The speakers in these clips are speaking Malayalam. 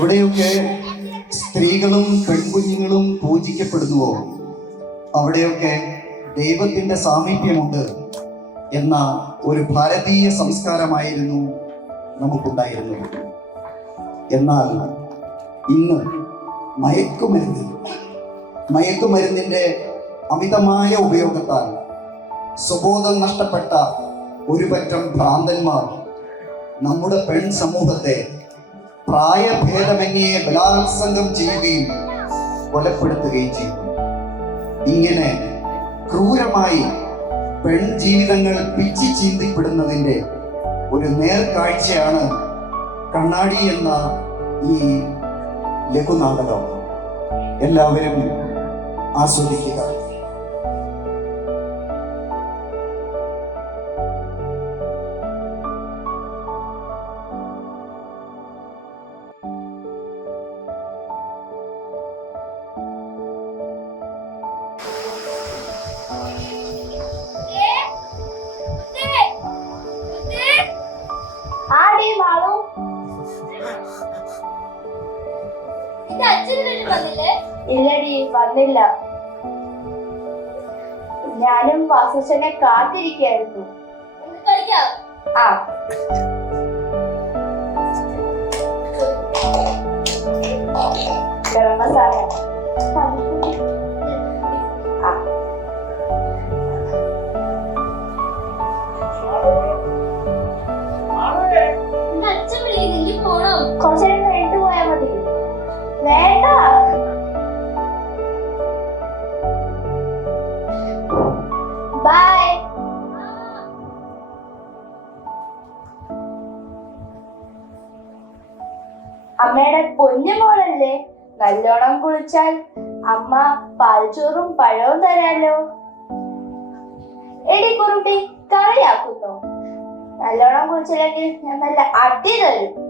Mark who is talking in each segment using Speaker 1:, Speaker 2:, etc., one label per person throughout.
Speaker 1: എവിടെയൊക്കെ സ്ത്രീകളും പെൺകുഞ്ഞുങ്ങളും പൂജിക്കപ്പെടുന്നുവോ? അവിടെയൊക്കെ ദൈവത്തിന്റെ സാമീപ്യമുണ്ട് എന്ന ഒരു ഭാരതീയ സംസ്കാരമായിരുന്നു നമുക്കുണ്ടായിരുന്നത്. എന്നാൽ ഇന്ന് മയക്കുമരുന്ന് മയക്കുമരുന്നിന്റെ അമിതമായ ഉപയോഗത്താൽ സ്വബോധം നഷ്ടപ്പെട്ട ഒരുപറ്റം ഭ്രാന്തന്മാർ നമ്മുടെ പെൺ സമൂഹത്തെ പ്രായഭേദമന്യേ ബലാത്സംഗം ചെയ്യുകയും കൊലപ്പെടുത്തുകയും ചെയ്തു ഇങ്ങനെ ക്രൂരമായി പെൺ ജീവിതങ്ങൾ പിച്ചി ചീന്തിപ്പെടുന്നതിന്റെ ഒരു നേർക്കാഴ്ചയാണ് കണ്ണാടി എന്ന ഈ ലഘുനാടകം. എല്ലാവരും ആസ്വദിക്കുക.
Speaker 2: വാസുച്ചനെ കാത്തിരിക്കായിരുന്നു. ആ. ഗരം മസാല അമ്മയുടെ പൊന്നു മോളല്ലേ? നല്ലോണം കുളിച്ചാൽ അമ്മ പാൽച്ചോറും പഴവും തരാലോ. എടി കുറുട്ടി കളിയാക്കുന്നു? നല്ലോണം കുളിച്ചില്ലെങ്കിൽ ഞാൻ നല്ല അടി തരും.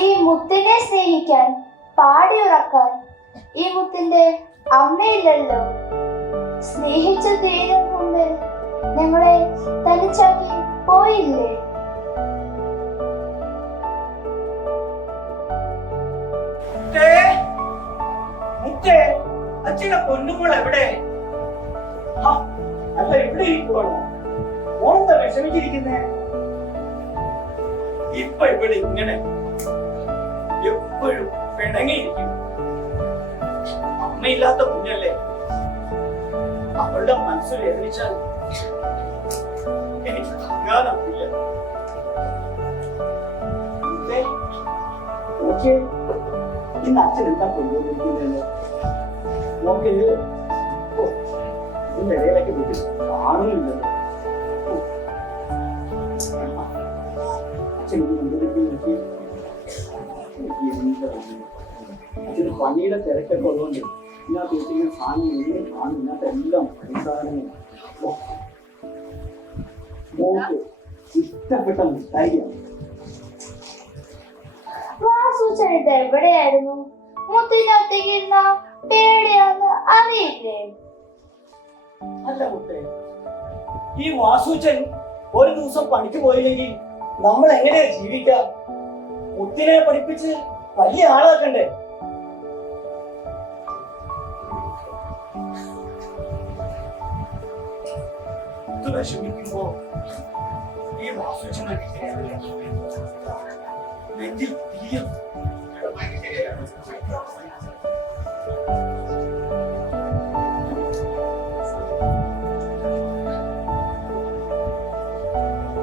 Speaker 2: ഈ മുത്തിനെ സ്നേഹിക്കാൻ പാടിയുറക്കാൻ ഈ മുത്തിന്റെ അമ്മയില്ലല്ലോ. സ്നേഹിച്ച ദൈവം മുമ്പിൽ ഞങ്ങളെ തനിച്ചാക്കി പോയില്ലേ?
Speaker 3: എവിടെ? ഇപ്പൊ ഇവിടെ ഇങ്ങനെ എപ്പോഴും പിണങ്ങിയിരിക്കും. അമ്മയില്ലാത്ത കുഞ്ഞല്ലേ? അവളുടെ മനസ്സ് വേദനിച്ചാൽ എനിക്ക് താങ്ങാനാവില്ല. നോക്കിയേ ഇന്ന് അച്ഛൻ എന്താ കൊണ്ടുവന്നിരിക്കുന്നത്? നമുക്ക് ഇതിന്റെ ഇടയിലൊക്കെ പോയിട്ട് കാണുന്നില്ലല്ലോ അച്ഛന് പണിയുടെ തിരക്കൊക്കെ ഉള്ളതുകൊണ്ട് ഇതിനകത്ത് വെച്ചിരിക്കുന്ന സാധനം ഒന്നും കാണും. ഇതിനകത്ത് എല്ലാം പണിസാധനങ്ങൾ. മോക്ക് ഇഷ്ടപ്പെട്ട മിഠായിയാണ്
Speaker 2: വാസൂച്ചൻ ഇത് എവിടെയായിരുന്നു? മുത്തിനൊറ്റയ്ക്ക് ഇരുന്ന പേടിയാന്ന് അറിയില്ലേ?
Speaker 3: അല്ല മുത്തേ ഈ വാസൂച്ചൻ ഒരു ദിവസം പണിക്ക് പോയില്ലെങ്കിൽ നമ്മൾ എങ്ങനെയാ ജീവിക്കാം? മുത്തിനെ പഠിപ്പിച്ച് വലിയ ആളാക്കണ്ടേ? നശിപ്പിക്കുമ്പോ ഈ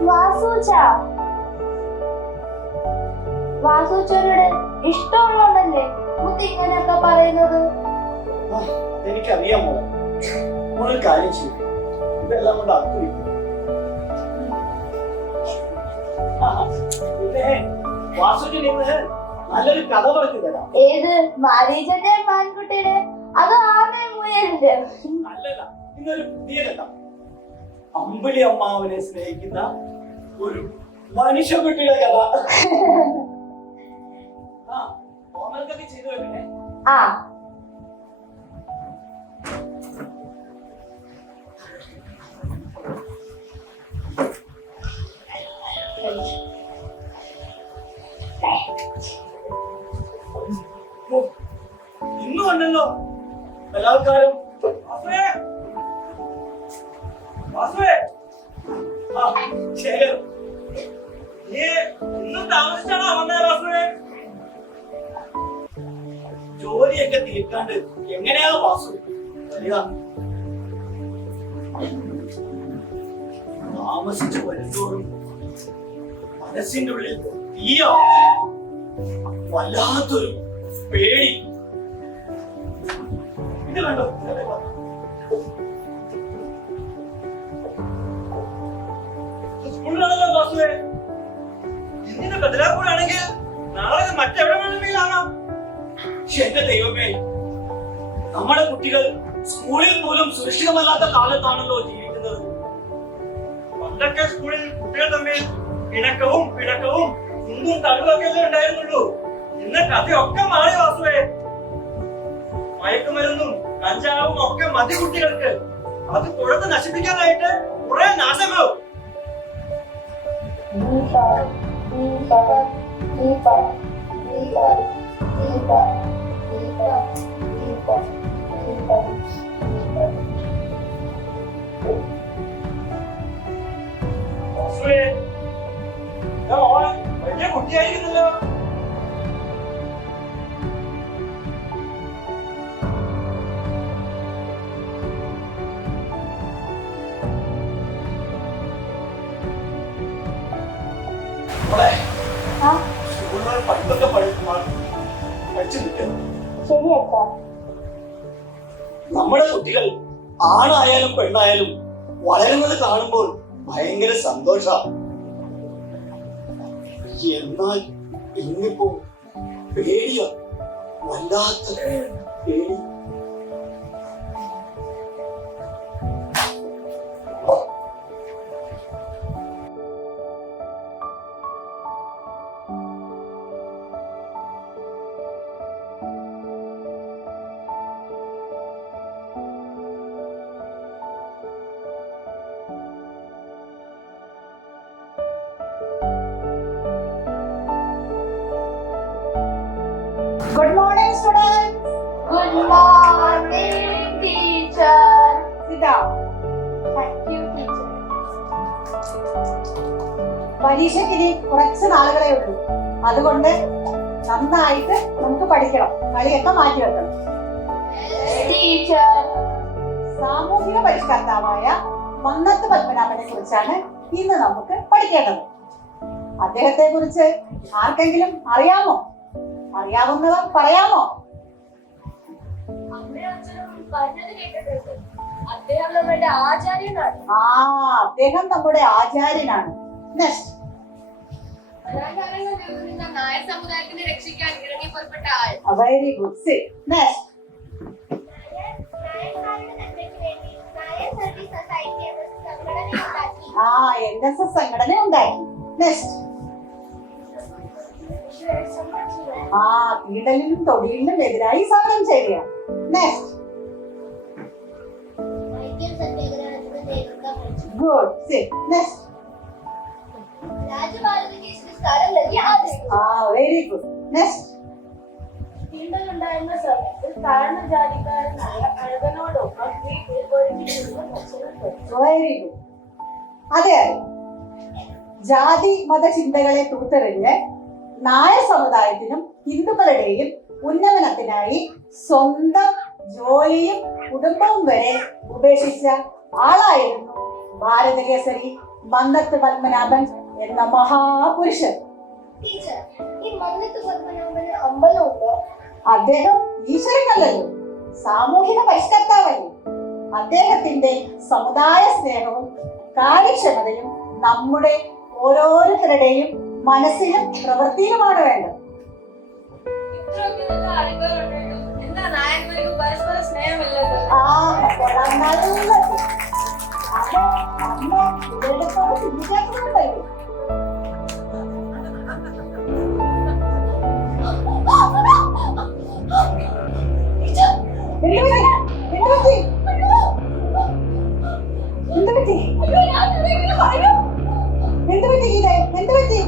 Speaker 2: വാസൂച്ച വാസൂച്ചനോട് ഇഷ്ടമുള്ളതല്ലേ മുത്ത് ഇങ്ങനെയൊക്കെ പറയുന്നത്?
Speaker 3: എനിക്കറിയാം മോളെ മോളൊരു കാര്യം ചെയ്യും. ഇതെല്ലാം കൊണ്ട് അർത്ഥം വാസുജൻ ഇന്ന് നല്ലൊരു കഥ പറഞ്ഞു തരാം.
Speaker 2: ഏത്? മാരീചന്റെ മാൻകുട്ടിയുടെ അതോ ആമേ മുയലിന്റെ?
Speaker 3: നല്ലല്ല ഇന്നൊരു പുതിയ കഥ. അമ്പിളി അമ്മാവനെ സ്നേഹിക്കുന്ന ഒരു മനുഷ്യക്കുട്ടിയുടെ കഥ. ആ. ഇന്നും ഉണ്ടല്ലോ ഇന്നും താമസിച്ചാണോ അവന്റെ ജോലിയൊക്കെ തീർക്കാണ്ട് എങ്ങനെയാ വരിക താമസിച്ചു വരുന്നതോറും മനസ്സിന്റെ ഉള്ളിൽ തീയ? വല്ലാത്തൊരു പേടി. ഇത് കണ്ടോ? സ്കൂളിലാണല്ലോ വാസുവേ നാളെ മറ്റെവിടെ വേണമെങ്കിലും ശ്ശെ, എന്റെ ദൈവമേ നമ്മുടെ കുട്ടികൾ സ്കൂളിൽ പോലും സുരക്ഷിതമല്ലാത്ത കാലത്താണല്ലോ ജീവിക്കുന്നത്. പണ്ടൊക്കെ സ്കൂളിൽ കുട്ടികൾ തമ്മിൽ ഇണക്കവും പിണക്കവും ഇന്നും തടവൊക്കെ ഉണ്ടായിരുന്നുള്ളൂ. ഇന്ന് കഥയൊക്കെ മാറി വാസുവേ. മയക്കുമരുന്നും കഞ്ചാവും ഒക്കെ മതി കുട്ടികൾക്ക്. അത് പുറത്ത് നശിപ്പിക്കാനായിട്ട് കുറെ നാശങ്ങളും.
Speaker 2: ദീപ ദീപ ദീപ ദീപ ദീപ
Speaker 3: വലിയ കുട്ടിയായിരിക്കുന്നല്ലോ പഠിപ്പൊക്കെ പഠിച്ചു
Speaker 2: കിട്ടും
Speaker 3: നമ്മുടെ കുട്ടികൾ ആണായാലും പെണ്ണായാലും വളരുന്നത് കാണുമ്പോൾ ഭയങ്കര സന്തോഷ. എന്നാൽ ഇന്നിപ്പോ പേടിയ? വല്ലാത്ത പേടി.
Speaker 4: അതുകൊണ്ട് നന്നായിട്ട് നമുക്ക് പഠിക്കണം. കളിയൊക്കെ മാറ്റി വെക്കണം.
Speaker 2: ടീച്ചർ
Speaker 4: സാമൂഹിക പരിഷ്കർത്താവായ മന്നത്ത് പത്മനാഭനെ കുറിച്ചാണ് ഇന്ന് നമുക്ക് പഠിക്കേണ്ടത്. അദ്ദേഹത്തെ കുറിച്ച് ആർക്കെങ്കിലും അറിയാമോ? അറിയാവുന്നവർ പറയാമോ? ആ അദ്ദേഹം നമ്മുടെ ആചാര്യനാണ്. നെക്സ്റ്റ്
Speaker 5: നായർ സമുദായത്തിനെ രക്ഷിക്കാൻ ഇറങ്ങി പുറപ്പെട്ട ആൾ
Speaker 4: വെരി ഗുഡ് സി നെക്സ്റ്റ് ആ എൻ എസ് എസ് സംഘടന ഉണ്ടാക്കി നെക്സ്റ്റ് ആ തീണ്ടലിനും തൊടിലിനും എതിരായി സമരം ചെയ്യുക next good C next very. Good next
Speaker 2: തീണ്ടലുണ്ടായിരുന്ന സമയത്ത് താഴ്ന്ന ജാതിക്കാരനായ അഴകനോടൊപ്പം വീട്ടിൽ ഒരുമിച്ചിരുന്ന മത്സരം
Speaker 4: വെരി ഗുഡ് അതെ അതെ. ജാതി മത ചിന്തകളെ തൂത്തെറിഞ്ഞ് നായ സമുദായത്തിനും ഹിന്ദുക്കളുടെയും ഉന്നമനത്തിനായി സ്വന്തം ജോലിയും കുടുംബവും വരെ ഉപേക്ഷിച്ച ആളായിരുന്നു ഭാരതകേസരി മന്ദത്ത് പത്മനാഭൻ എന്ന മഹാപുരുഷൻ. അദ്ദേഹം ഈശ്വരനല്ലല്ലോ. സാമൂഹിക പരിഷ്കർത്താവല്ലേ. അദ്ദേഹത്തിന്റെ സമുദായ സ്നേഹവും കാര്യക്ഷമതയും നമ്മുടെ ഓരോരുത്തരുടെയും മനസ്സിലും പ്രവൃത്തിയിലുമാണ് വേണ്ടത്. ആ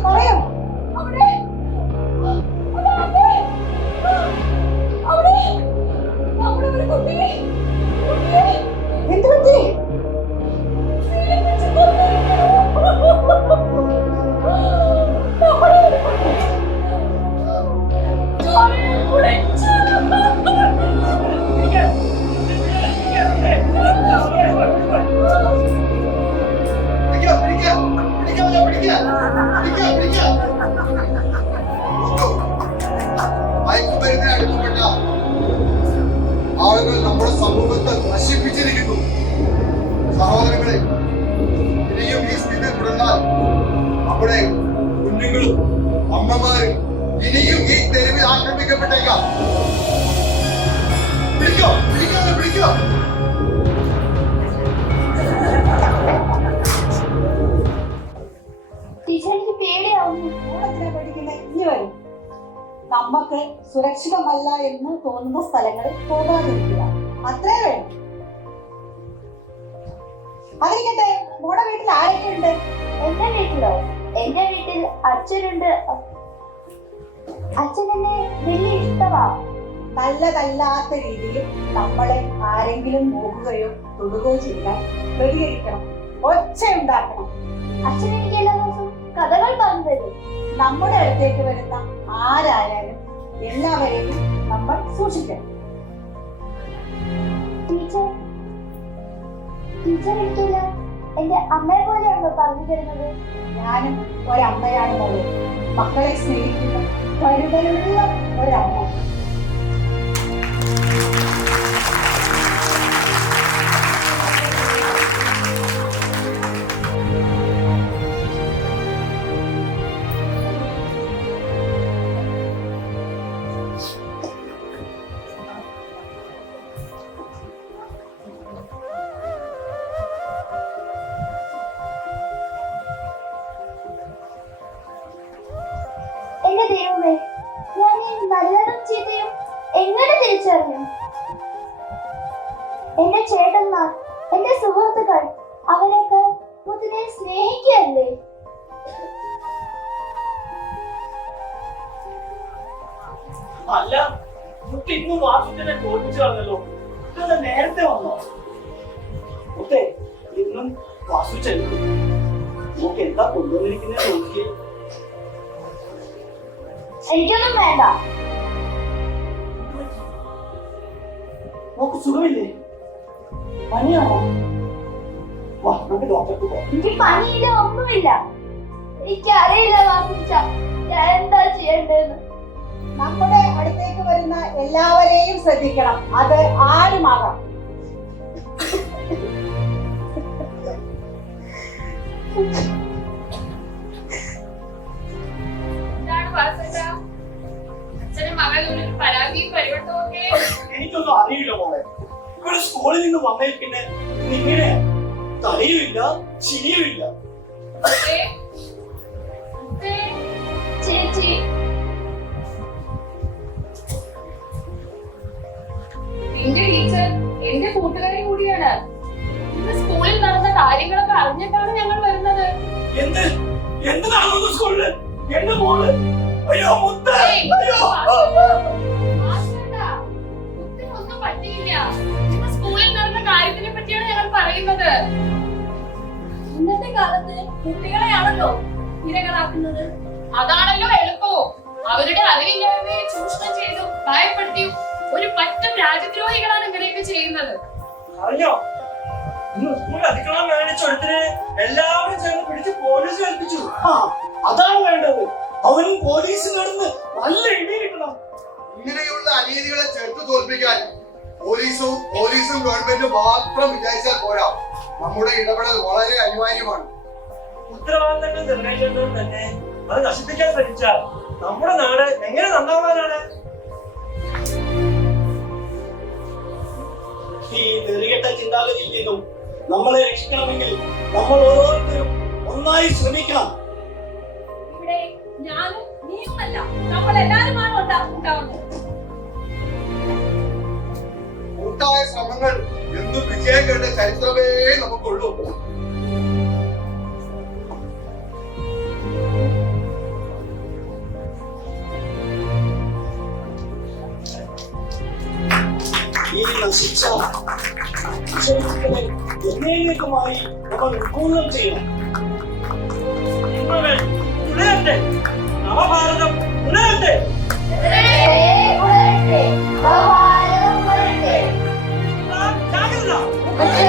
Speaker 4: കൊള്ളാം, അവിടെ. അത് നമ്മ ഇവരുടെ
Speaker 1: മയക്കുമരുന്നിന് അടിമപ്പെട്ട ആളുകൾ നമ്മുടെ സമൂഹത്തെ നശിപ്പിച്ചിരിക്കുന്നു. സഹോദരങ്ങളെ ഇനിയും ഈ സ്ഥിതി തുടർന്നാൽ നമ്മുടെ കുഞ്ഞുങ്ങളും അമ്മമാരും ഈ തെരുവിൽ പിടിക്കോ പിടിക്കാതെ പിടിക്കോ
Speaker 4: നമുക്ക് സുരക്ഷിതമല്ല എന്ന് തോന്നുന്ന സ്ഥലങ്ങളിൽ പോകാതിരിക്കുക. അത്രേ വേണം. അതിരിക്കട്ടെ. മോടെ വീട്ടിൽ ആരൊക്കെ ഉണ്ട്?
Speaker 2: എന്റെ വീട്ടിലോ? എന്റെ വീട്ടിൽ അച്ഛനുണ്ട്. അച്ഛൻ എന്നെ വലിയ ഇഷ്ടമാ
Speaker 4: നല്ലതല്ലാത്ത രീതിയിൽ നമ്മളെ ആരെങ്കിലും നോക്കുകയോ തൊടുകയോ ചെയ്താൽ പ്രതികരിക്കണം. ഒച്ച ഉണ്ടാക്കണം
Speaker 2: അച്ഛൻ എനിക്ക് എല്ലാ ദിവസവും കഥകൾ പറഞ്ഞു തരും
Speaker 4: നമ്മുടെ അടുത്തേക്ക് വരുന്ന ആരായാലും എല്ലാവരെയും നമ്മൾ സൂക്ഷിക്കണം.
Speaker 2: ടീച്ചർ ടീച്ചർ എനിക്കില്ല. എന്റെ അമ്മയെ പോലെയാണോ പറഞ്ഞു തരുന്നത്.
Speaker 4: ഞാനും ഒരമ്മയാണ് പോലെ മക്കളെ സ്നേഹിക്കുന്ന കരുതലുള്ള ഒരമ്മ.
Speaker 3: അല്ല മുത്ത് ഇന്ന് വാസുവിനെ തോൽപ്പിച്ചു കളഞ്ഞല്ലോ. മുത്തത് നേരത്തെ വന്നോ. മുത്തേ ഇന്നും വാസു ചെല്ലു നമുക്ക് എന്താ കൊണ്ടുവന്നിരിക്കുന്നത് നോക്കി
Speaker 2: എനിക്കൊന്നും വേണ്ട.
Speaker 3: നമുക്ക് സുഖമില്ലേ? പനിയാണോ? വാ നമുക്ക് ഡോക്ടർക്ക് പോവാം
Speaker 2: എനിക്ക് പനിയില്ല ഒന്നുമില്ല. എനിക്കറിയില്ല വാസിച്ച ഞാൻ എന്താ ചെയ്യേണ്ടതെന്ന്.
Speaker 4: നമ്മുടെ എല്ലാവരെയും ശ്രദ്ധിക്കണം. അത് ആരുമാകാം?
Speaker 3: എനിക്കൊന്നും അറിയില്ല മോളെ. ഇവിടെ സ്കൂളിൽ നിന്ന് വന്നതിൽ പിന്നെ നിങ്ങനെ തലയുമില്ല ചിരിയുമില്ല.
Speaker 2: ചേച്ചി
Speaker 5: കാര്യങ്ങളൊക്കെ അറിഞ്ഞിട്ടാണ് ഞങ്ങൾ വരുന്നത്.
Speaker 3: എന്ത്? എന്ത് നടന്നു സ്കൂളിൽ? എന്റെ മോൾ? അയ്യോ മുത്ത അയ്യോ.
Speaker 5: പറ്റിയില്ല. ഇന്ന് സ്കൂളിൽ നടന്ന കാര്യത്തിനെ പറ്റിയാണ് ഞങ്ങൾ പറയുന്നത്.
Speaker 2: ഇന്നത്തെ കാലത്ത് കുട്ടികളെയാണല്ലോ ഇരകളാക്കുന്നത്.
Speaker 5: അതാണല്ലോ എളുപ്പവും. അവരുടെ അറിവില്ലായ്മയെ ചൂഷണം ചെയ്തു ഭയപ്പെടുത്തിയും ഒരു പറ്റം രാജ്യദ്രോഹികളാണ് ഇങ്ങനെയൊക്കെ ചെയ്യുന്നത്.
Speaker 3: അറിഞ്ഞോ? അതിക്രമം കാണിച്ച ഒരുത്തിനെ എല്ലാവരും ചേർന്ന് പിടിച്ച് പോലീസ് ഏൽപ്പിച്ചു. ആ അതാണ് വേണ്ടത്. അവനും പോലീസ് നടന്ന് നല്ല ഇടി കിട്ടണം.
Speaker 6: ഇങ്ങനെയുള്ള അനീതികളെ ചെറുത്ത് തോൽപ്പിക്കാൻ പോലീസും പോലീസും ഗവൺമെന്റും മാത്രം വിചാരിച്ചാൽ പോരാ. നമ്മുടെ ഇടപെടൽ വളരെ അനിവാര്യമാണ്.
Speaker 3: ഉത്തരവാദിത്തങ്ങൾ നിർണയിക്കുന്നത് തന്നെ അത് നശിപ്പിക്കാൻ ശ്രമിച്ചാൽ നമ്മുടെ നാട് എങ്ങനെ നന്നാവാനാണ്? ഈ നെറികെട്ട ചിന്താഗതിയിൽ നിന്നും നമ്മളെ രക്ഷിക്കണമെങ്കിൽ നമ്മൾ ഓരോരുത്തരും ഒന്നായി ശ്രമിക്കണം.
Speaker 5: ഇവിടെ ഞാനും നീയുമല്ല. നമ്മൾ എല്ലാവരുമാണ് ഉണ്ടാ- ഉണ്ടാവുന്നത്.
Speaker 6: കൂട്ടായ ശ്രമങ്ങൾ എന്തും വിജയം കേട്ട ചരിത്രമേ നമുക്കുള്ളൂ.
Speaker 3: നൽകിയിരിക്കുന്ന ശിക്ഷ. ശിക്ഷകളെ എന്നേക്കുമായി നമ്മൾ ഉൾക്കൂടുതൽ ചെയ്യണം. ഉണരട്ടെ. നവഭാരതം ഉണരട്ടെ. ജാഗ്രത.